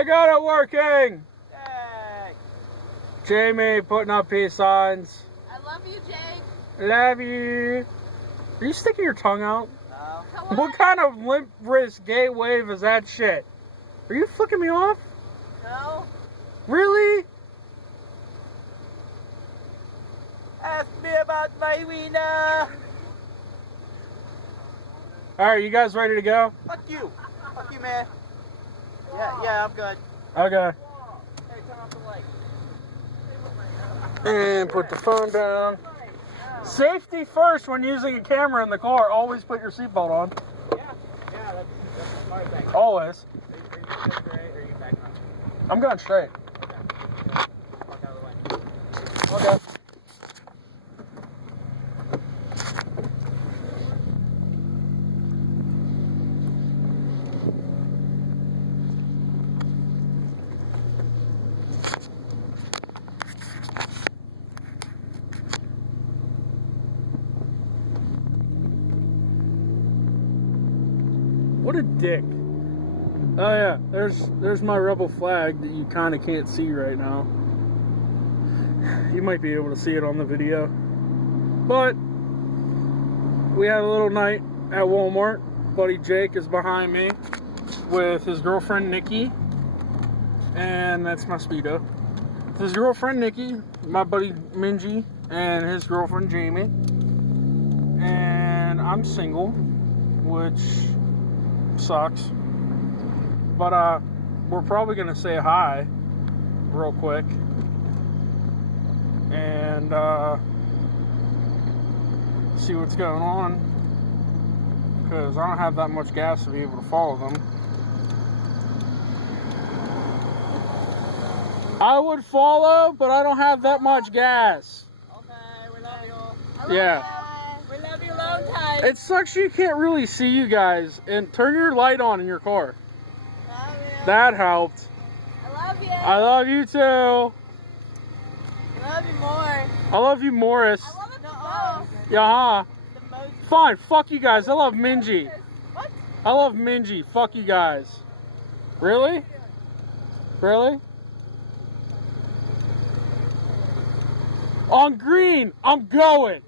I got it working! Yay. Jamie putting up peace signs. I love you, Jake. Love you. Are you sticking your tongue out? No. Come What kind of limp wrist gay wave is that shit? Are you flicking me off? No. Really? Ask me about my wiener. Alright, you guys ready to go? Fuck you. Fuck you, man. Yeah, I'm good. Okay. Hey, turn off the light. And put the phone down. Safety first when using a camera in the car. Always put your seatbelt on. Yeah, that's a smart thing. Always. Are you going straight or are you back on? I'm going straight. Walk out of the way. Okay. What a dick. Oh yeah, there's my rebel flag that you kind of can't see right now. You might be able to see it on the video. But we had a little night at Walmart. Buddy Jake is behind me with his girlfriend Nikki. And that's my Speedo. His girlfriend Nikki, my buddy Minji, and his girlfriend Jamie. And I'm single, which sucks. But we're probably gonna say hi real quick and see what's going on, because I don't have that much gas to be able to follow them. I would follow, but I don't have that much gas. Okay, we love you. Yeah. We love you long time. It sucks you can't really see you guys, and turn your light on in your car. Love you. That helped. I love you. I love you too. I love you more. I love you, Morris. I love it the most. Yeah, The most. fine. Fuck you guys. I love Minji. What? I love Minji. Fuck you guys. Really? Really? On green. I'm going.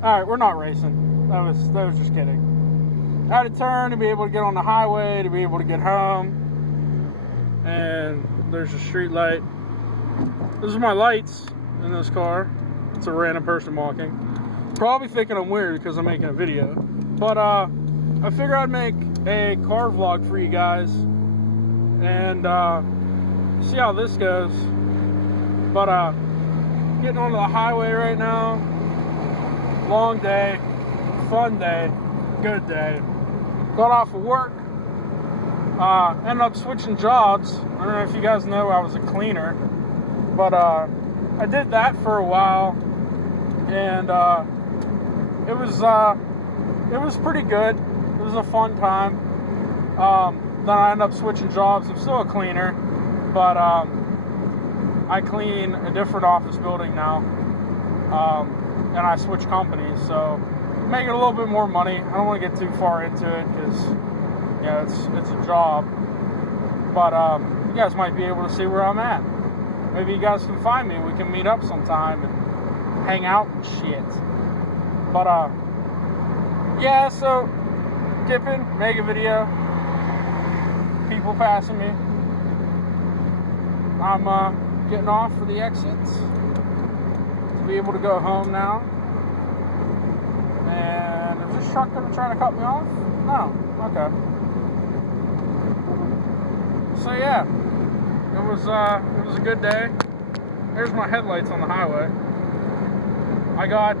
Alright, we're not racing. That was just kidding. I had to turn to be able to get on the highway, to be able to get home. And there's a street light. Those are my lights in this car. It's a random person walking. Probably thinking I'm weird because I'm making a video. But I figured I'd make a car vlog for you guys. And see how this goes. But getting onto the highway right now. Long day, fun day, good day. Got off of work, ended up switching jobs. I don't know if you guys know I was a cleaner, but I did that for a while, and it was pretty good. It was a fun time. Then I ended up switching jobs. I'm still a cleaner, but I clean a different office building now. And I switch companies, so making a little bit more money. I don't want to get too far into it because, yeah, it's a job. But you guys might be able to see where I'm at. Maybe you guys can find me. We can meet up sometime and hang out and shit. But yeah. So dipping, make a video. People passing me. I'm getting off for the exits. Be able to go home now. And is this truck gonna try to cut me off? No. Okay. So yeah, it was a good day. There's my headlights on the highway. I got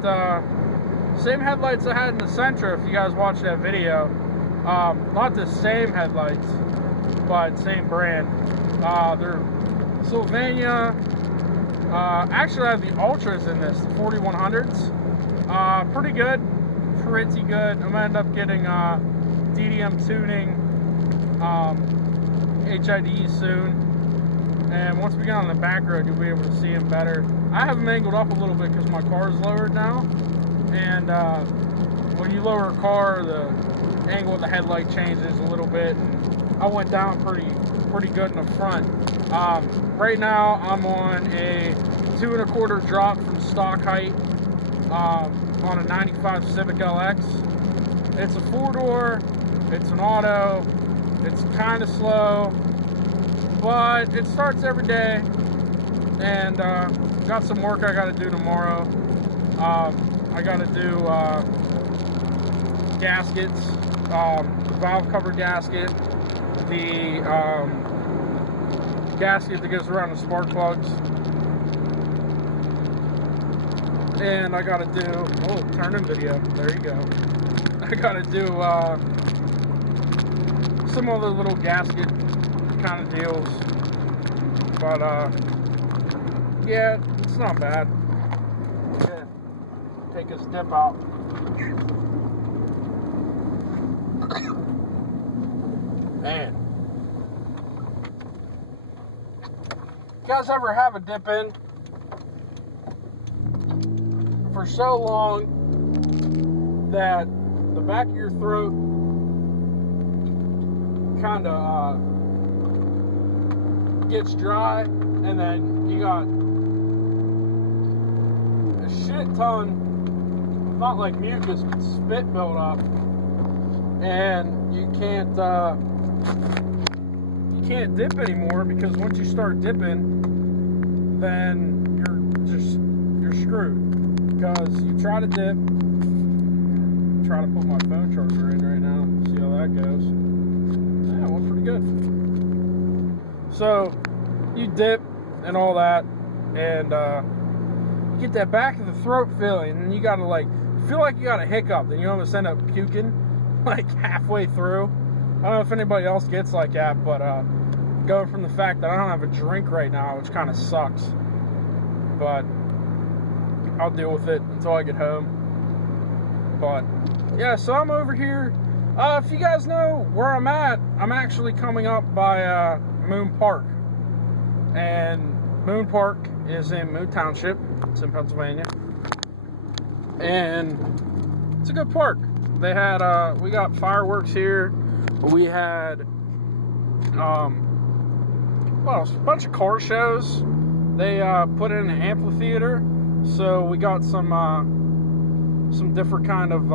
same headlights I had in the Sentra. If you guys watched that video, not the same headlights, but same brand. They're Sylvania. Actually, I have the Ultras in this, the 4100s. Pretty good. Pretty good. I'm going to end up getting DDM tuning, HID soon. And once once we get on the back road, you'll be able to see them better. I have them angled up a little bit because my car is lowered now. And when you lower a car, the angle of the headlight changes a little bit. And I went down pretty good in the front. Right now, I'm on a 2 1/4 drop from stock height on a 95 Civic LX. It's a 4-door, it's an auto, it's kind of slow, but it starts every day. And got some work I got to do tomorrow. I got to do gaskets, valve cover gasket, the gasket that goes around the spark plugs, and I got to do, oh, turn in video, there you go. I got to do some other little gasket kind of deals, but yeah, it's not bad. Yeah. Take this dip out. Man. You guys ever have a dip in for so long that the back of your throat kind of gets dry, and then you got a shit ton, not like mucus, but spit built up, and you can't dip anymore, because once you start dipping, then you're screwed. Because you try to dip, try to put my phone charger in right now, see how that goes. Yeah, it went pretty good. So you dip and all that, and you get that back of the throat feeling, and you gotta feel like you got a hiccup, then you almost end up puking like halfway through. I don't know if anybody else gets like that, but going from the fact that I don't have a drink right now, which kind of sucks, but I'll deal with it until I get home. But yeah, so I'm over here. If you guys know where I'm at, I'm actually coming up by Moon Park, and Moon Park is in Moon Township. It's in Pennsylvania, and it's a good park. They had we got fireworks here. We had well, a bunch of car shows. They put in an amphitheater, so we got some different kind of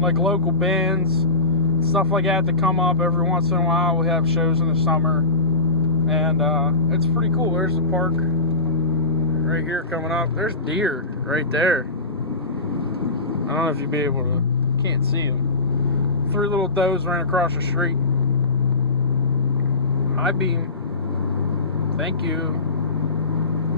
like local bands, stuff like that come up every once in a while. We have shows in the summer, and it's pretty cool. There's the park right here coming up. There's deer right there. I don't know if you'll be able to, can't see them. 3 little does ran across the street. Hi, Beam. Thank you.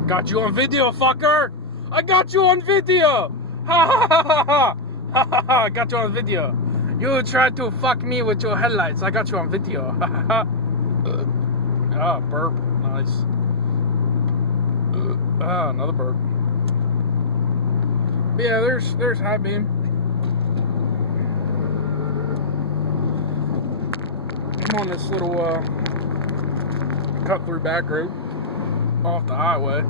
Got you on video, fucker! I got you on video! Ha ha ha ha ha! Ha ha ha! I got you on video. You tried to fuck me with your headlights. I got you on video. Ha ha ha! Ah, burp. Nice. Another burp. But yeah, there's High Beam. I'm on this little cut through back road off the highway.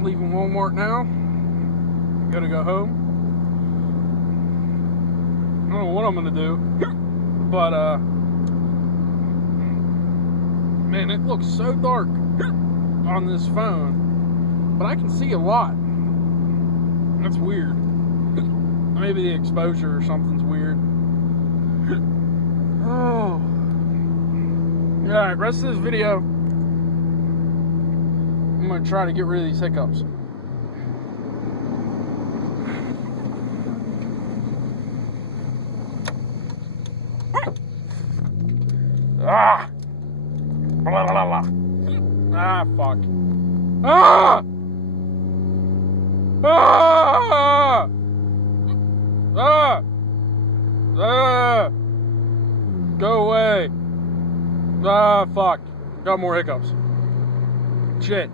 Leaving Walmart now. Gotta go home. I don't know what I'm gonna do, but man, it looks so dark on this phone, but I can see a lot. That's weird. Maybe the exposure or something's weird. Oh. Alright, rest of this video, I'm going to try to get rid of these hiccups. Ah! Blah, blah, blah. Ah, fuck. Ah! Ah! Ah! Ah! Go away. Ah, fuck. Got more hiccups. Shit.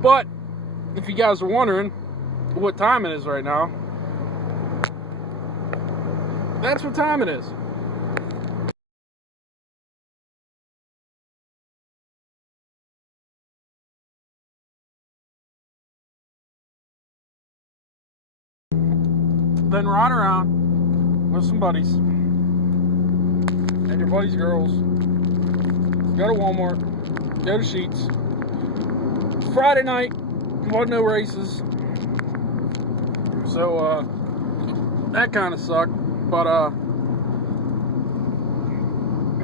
But, if you guys are wondering what time it is right now, that's what time it is. then ride around with some buddies and your buddies' girls. Go to Walmart. Go to Sheets. Friday night, wasn't no races. So, that kind of sucked. But,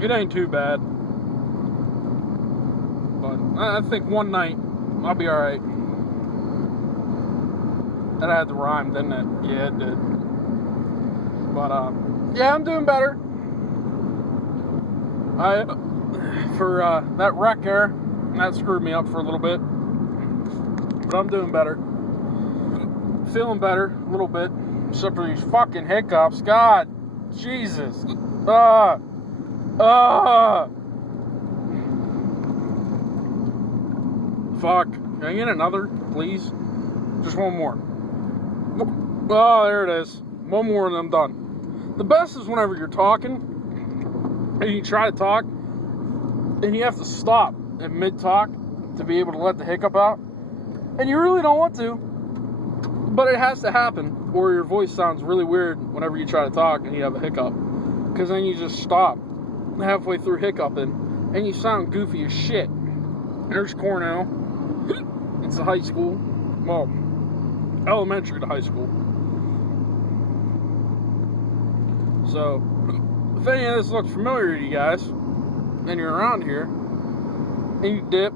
it ain't too bad. But I think one night, I'll be alright. That had to rhyme, didn't it? Yeah, it did. But, yeah, I'm doing better. For that wreck there, that screwed me up for a little bit. But I'm doing better. Feeling better a little bit. Except for these fucking hiccups. God, Jesus. Fuck. Can I get another, please? Just one more. Oh, there it is. One more and I'm done. The best is whenever you're talking and you try to talk and you have to stop in mid-talk to be able to let the hiccup out. And you really don't want to, but it has to happen or your voice sounds really weird whenever you try to talk and you have a hiccup. Because then you just stop halfway through hiccuping and you sound goofy as shit. There's Cornell. It's a high school. Well, elementary to high school. So, if any of this looks familiar to you guys, and you're around here, and you dip,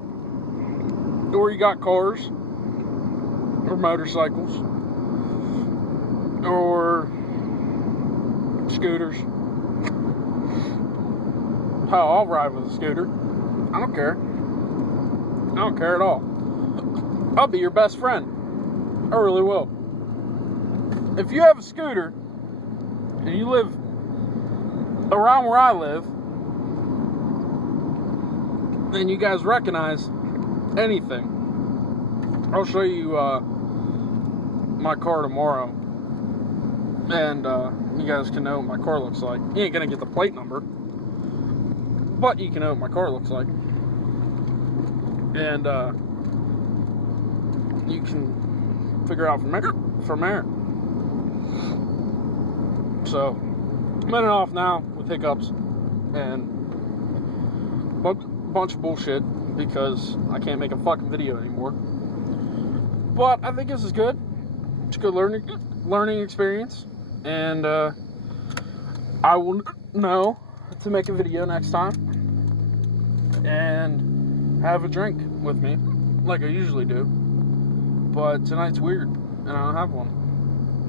or you got cars, or motorcycles, or scooters. Hell, I'll ride with a scooter. I don't care. I don't care at all. I'll be your best friend. I really will. If you have a scooter, and you live around where I live, then you guys recognize anything. I'll show you my car tomorrow, and you guys can know what my car looks like. You ain't gonna get the plate number, but you can know what my car looks like, and you can figure out from there. So, I'm in and off now with hiccups and a bunch of bullshit because I can't make a fucking video anymore. But I think this is good. It's a good learning experience, and I will know to make a video next time and have a drink with me like I usually do. But tonight's weird and I don't have one,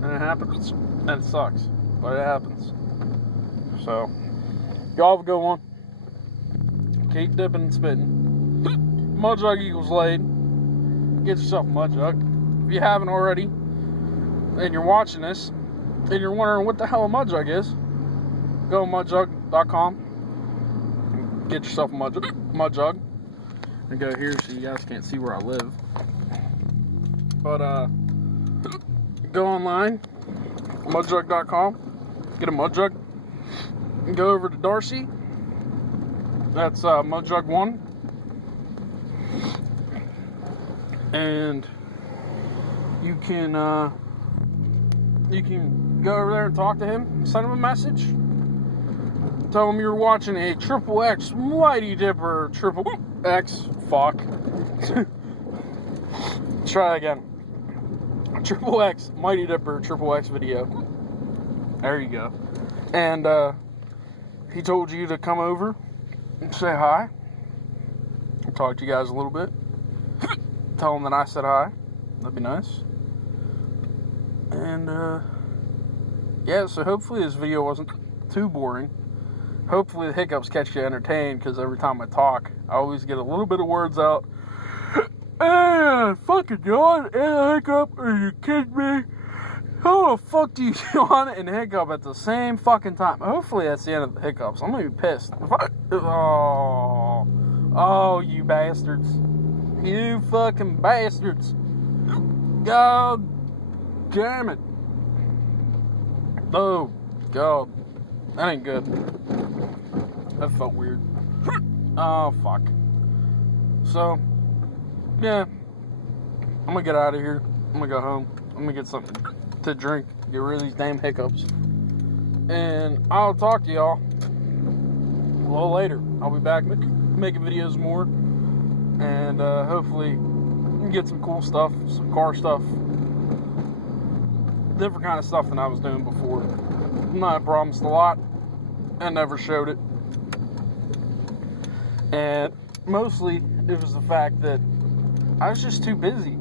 and it happens and it sucks. But it happens. So, y'all have a good one. Keep dipping and spitting. Mud jug equals laid. Get yourself a mud jug. If you haven't already, and you're watching this, and you're wondering what the hell a mud jug is, go to mudjug.com. Get yourself a mud jug. And go here so you guys can't see where I live. But, go online, mudjug.com. Get a mud jug and go over to Darcy. That's mud jug 1, and you can go over there and talk to him. Send him a message. Tell him you're watching a Triple X Mighty Dipper Triple X. Fuck. Try again. Triple X Mighty Dipper Triple X video. There you go. And he told you to come over and say hi. I'll talk to you guys a little bit. Tell him that I said hi. That'd be nice. And yeah, so hopefully this video wasn't too boring. Hopefully the hiccups catch you entertained, because every time I talk, I always get a little bit of words out. And fucking yawn and a hiccup. Are you kidding me? How the fuck do you yawn and hiccup at the same fucking time? Hopefully that's the end of the hiccups. I'm gonna be pissed. Oh, you bastards. You fucking bastards. God damn it. Oh, God. That ain't good. That felt weird. Oh, fuck. So, yeah. I'm gonna get out of here. I'm gonna go home. I'm gonna get something to drink, get rid of these damn hiccups. And I'll talk to y'all a little later. I'll be back making videos more, and hopefully get some cool stuff, some car stuff, different kind of stuff than I was doing before. I promised a lot and never showed it. And mostly it was the fact that I was just too busy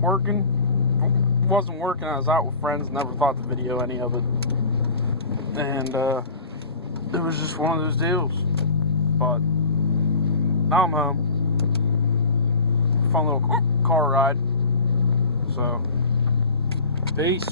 working. Wasn't working. I was out with friends. Never thought to video any of it. And it was just one of those deals. But now I'm home. Fun little car ride. So, peace.